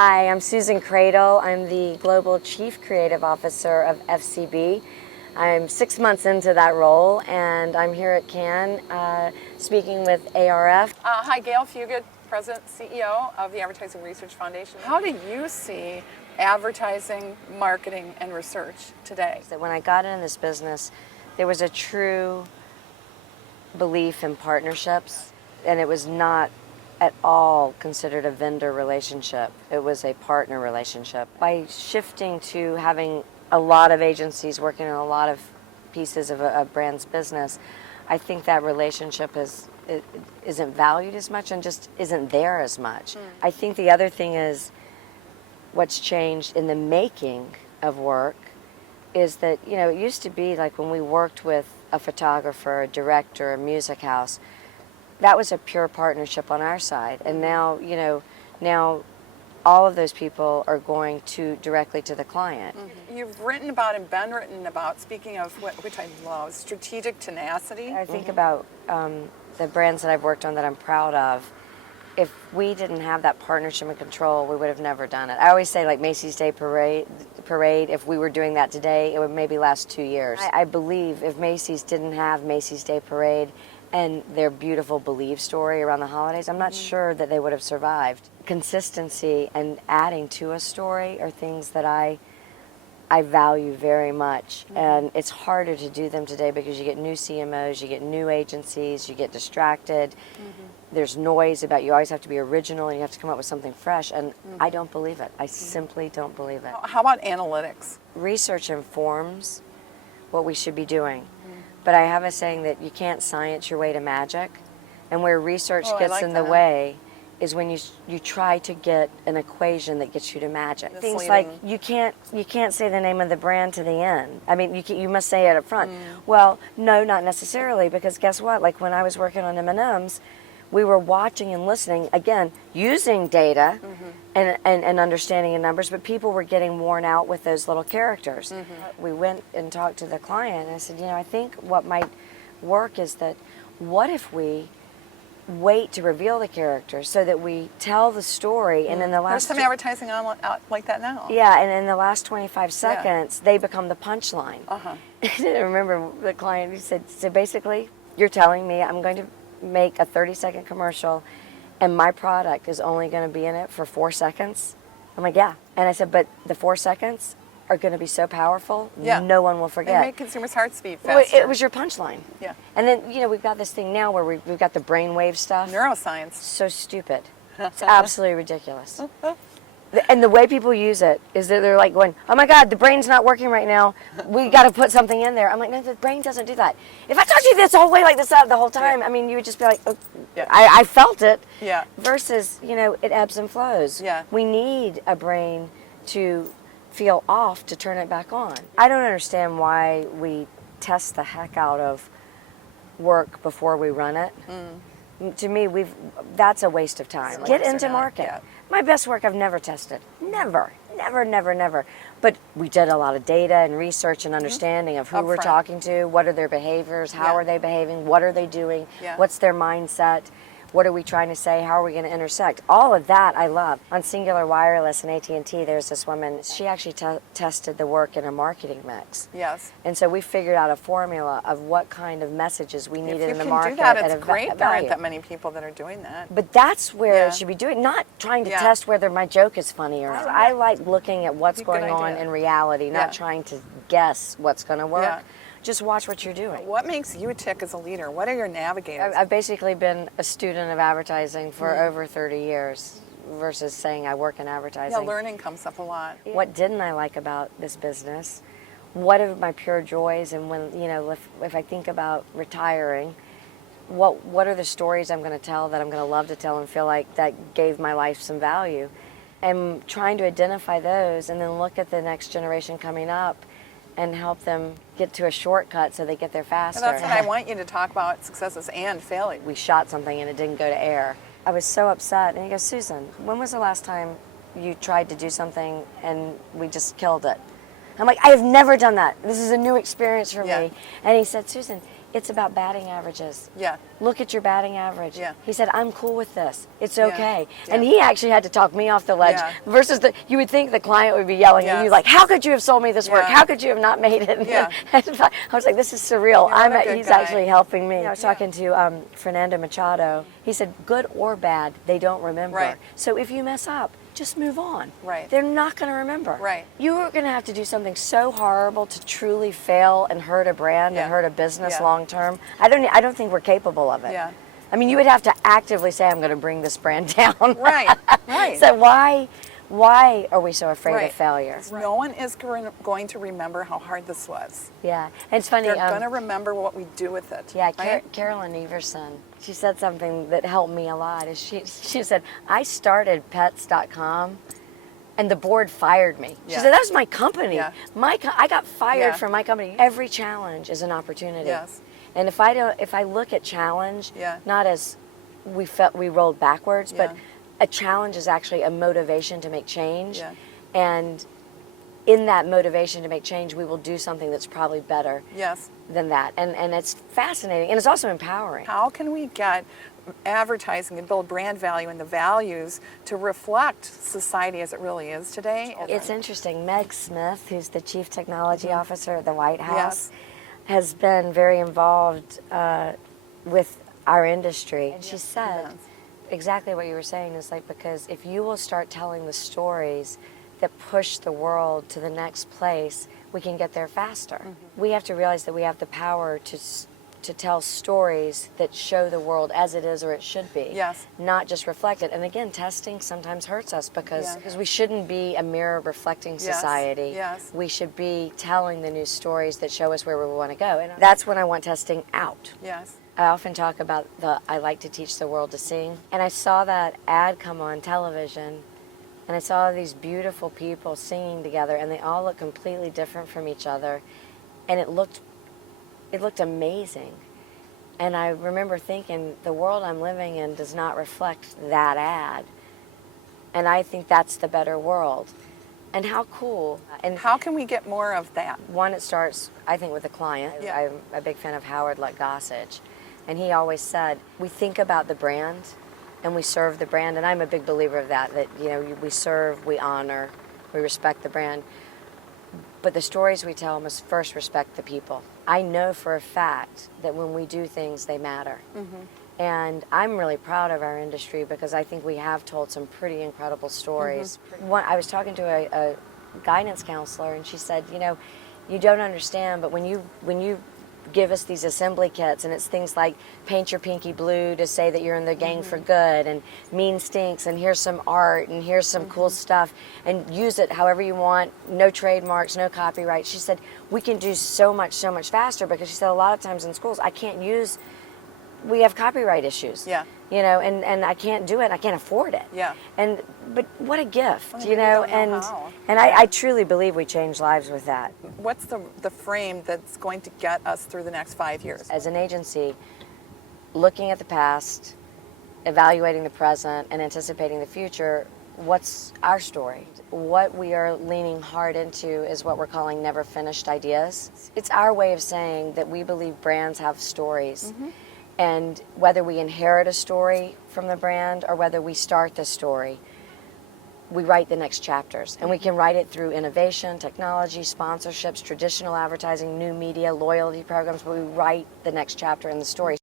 Hi, I'm Susan Credle. I'm the Global Chief Creative Officer of FCB. I'm 6 months into that role, and I'm here at Cannes speaking with ARF. Hi, Gayle, Fuguitt, President and CEO of the Advertising Research Foundation. How do you see advertising, marketing, and research today? When I got into this business, there was a true belief in partnerships, and it was not at all considered a vendor relationship. It was a partner relationship. By shifting to having a lot of agencies working on a lot of pieces of a brand's business, I think that relationship isn't valued as much and just isn't there as much. I think the other thing is what's changed in the making of work is that, it used to be like when we worked with a photographer, a director, a music house, that was a pure partnership on our side. And now, now all of those people are going directly to the client. You've written about and been written about, speaking of which I love, strategic tenacity. I think about the brands that I've worked on that I'm proud of. If we didn't have that partnership and control, we would have never done it. I always say, like Macy's Day Parade, if we were doing that today, it would maybe last 2 years. I believe if Macy's didn't have Macy's Day Parade and their beautiful Believe story around the holidays, I'm not sure that they would have survived. Consistency and adding to a story are things that I value very much, and it's harder to do them today because you get new CMOs, you get new agencies, you get distracted. There's noise about you always have to be original and you have to come up with something fresh, and I don't believe it. I simply don't believe it. How about analytics? Research informs what we should be doing, but I have a saying that you can't science your way to magic, and where research gets in the way is when you try to get an equation that gets you to magic. Things like you can't say the name of the brand to the end. I mean, you must say it up front. Well, no, not necessarily, because guess what? Like when I was working on M&Ms, we were watching and listening, again, using data and understanding in numbers, but people were getting worn out with those little characters. We went and talked to the client, and I said, I think what might work is that what if we wait to reveal the characters so that we tell the story, and in the last... There's some advertising out like that now. Yeah, and in the last 25 seconds, they become the punchline. I remember the client who said, so basically, you're telling me I'm going to make a 30-second commercial and my product is only going to be in it for 4 seconds? I'm like, yeah. And I said, but the 4 seconds are going to be so powerful, no one will forget. They make consumers' hearts beat faster. Well, it was your punchline. Yeah. And then, we've got this thing now where we've got the brainwave stuff. Neuroscience. So stupid. It's absolutely ridiculous. And the way people use it is that they're like going, oh my God, the brain's not working right now. We got to put something in there. I'm like, no, the brain doesn't do that. If I told you this whole way like this the whole time, I mean, you would just be like, oh, I felt it. Yeah. Versus, it ebbs and flows. Yeah. We need a brain to feel off to turn it back on. I don't understand why we test the heck out of work before we run it. To me, that's a waste of time. Get into market. Yeah. My best work I've never tested. Never. But we did a lot of data and research and understanding of who we're talking to, what are their behaviors, how are they behaving, what are they doing, what's their mindset, what are we trying to say, how are we going to intersect. All of that I love. On Singular Wireless and AT&T, there's this woman, she actually tested the work in a marketing mix. Yes. And so we figured out a formula of what kind of messages we needed in the market. If you can do that, it's great. There aren't that many people that are doing that. But that's where it should be doing, not trying to test whether my joke is funny or not. I like looking at what's going on in reality, not trying to guess what's going to work. Just watch what you're doing. What makes you tick as a leader? What are your navigators? I've basically been a student of advertising for over 30 years versus saying I work in advertising. Yeah, learning comes up a lot. What didn't I like about this business? What are my pure joys? And when, if I think about retiring, what are the stories I'm going to tell that I'm going to love to tell and feel like that gave my life some value? And trying to identify those and then look at the next generation coming up and help them get to a shortcut so they get there faster. And that's what I want you to talk about, successes and failure. We shot something and it didn't go to air. I was so upset. And he goes, Susan, when was the last time you tried to do something and we just killed it? I'm like, I have never done that. This is a new experience for me. And he said, Susan, it's about batting averages. Yeah. Look at your batting average. Yeah. He said, I'm cool with this. It's Yeah. okay. Yeah. And he actually had to talk me off the ledge Yeah. versus you would think the client would be yelling at you Yes. like, how could you have sold me this work? Yeah. How could you have not made it? Yeah. I was like, this is surreal. You're a good He's guy. actually helping me. I was Yeah. talking to Fernando Machado. He said, good or bad, they don't remember. Right. So if you mess up, just move on. Right. They're not going to remember. Right. You are going to have to do something so horrible to truly fail and hurt a brand Yeah. and hurt a business Yeah. long term. I don't think we're capable of it. Yeah. I mean, you would have to actively say, I'm going to bring this brand down. Right. Right. So why are we so afraid Right. of failure? No one is going to remember how hard this was. Yeah. And it's funny. They're going to remember what we do with it. Yeah, right? Carolyn Everson, she said something that helped me a lot. Is she said, I started pets.com and the board fired me. She Yeah. said, that was my company. Yeah. I got fired Yeah. from my company. Every challenge is an opportunity. Yes. And if I look at challenge, Yeah. not as we rolled backwards, but Yeah. a challenge is actually a motivation to make change. Yeah. And in that motivation to make change, we will do something that's probably better Yes. than that. And it's fascinating. And it's also empowering. How can we get advertising and build brand value and the values to reflect society as it really is today? It's interesting. Meg Smith, who's the Chief Technology Officer at the White House, Yes. has been very involved with our industry. And she said Yes. exactly what you were saying is like, because if you will start telling the stories that push the world to the next place, we can get there faster. We have to realize that we have the power to tell stories that show the world as it is or it should be. Yes. Not just reflect it. And again, testing sometimes hurts us because Yeah. we shouldn't be a mirror reflecting society. Yes. We should be telling the new stories that show us where we want to go. And that's when I want testing out. Yes. I often talk about I like to teach the world to sing. And I saw that ad come on television, and I saw these beautiful people singing together, and they all looked completely different from each other. And it looked amazing. And I remember thinking, the world I'm living in does not reflect that ad. And I think that's the better world. And how cool. And How can we get more of that? one, it starts, I think, with the client. Yeah. I'm a big fan of Howard Lutgossage. And he always said, we think about the brand and we serve the brand. And I'm a big believer of that we serve, we honor, we respect the brand. But the stories we tell must first respect the people. I know for a fact that when we do things, they matter. And I'm really proud of our industry because I think we have told some pretty incredible stories. I was talking to a guidance counselor, and she said, you don't understand, but when you give us these assembly kits, and it's things like paint your pinky blue to say that you're in the gang for good, and mean stinks, and here's some art, and here's some cool stuff, and use it however you want, no trademarks, no copyright. She said, we can do so much faster, because she said a lot of times in schools, we have copyright issues. Yeah. And I can't do it, I can't afford it. Yeah. But what a gift, Well, we don't know how. and I truly believe we change lives with that. What's the frame that's going to get us through the next 5 years? As an agency, looking at the past, evaluating the present, and anticipating the future, what's our story? What we are leaning hard into is what we're calling never finished ideas. It's our way of saying that we believe brands have stories. And whether we inherit a story from the brand or whether we start the story, we write the next chapters. And we can write it through innovation, technology, sponsorships, traditional advertising, new media, loyalty programs, but we write the next chapter in the story.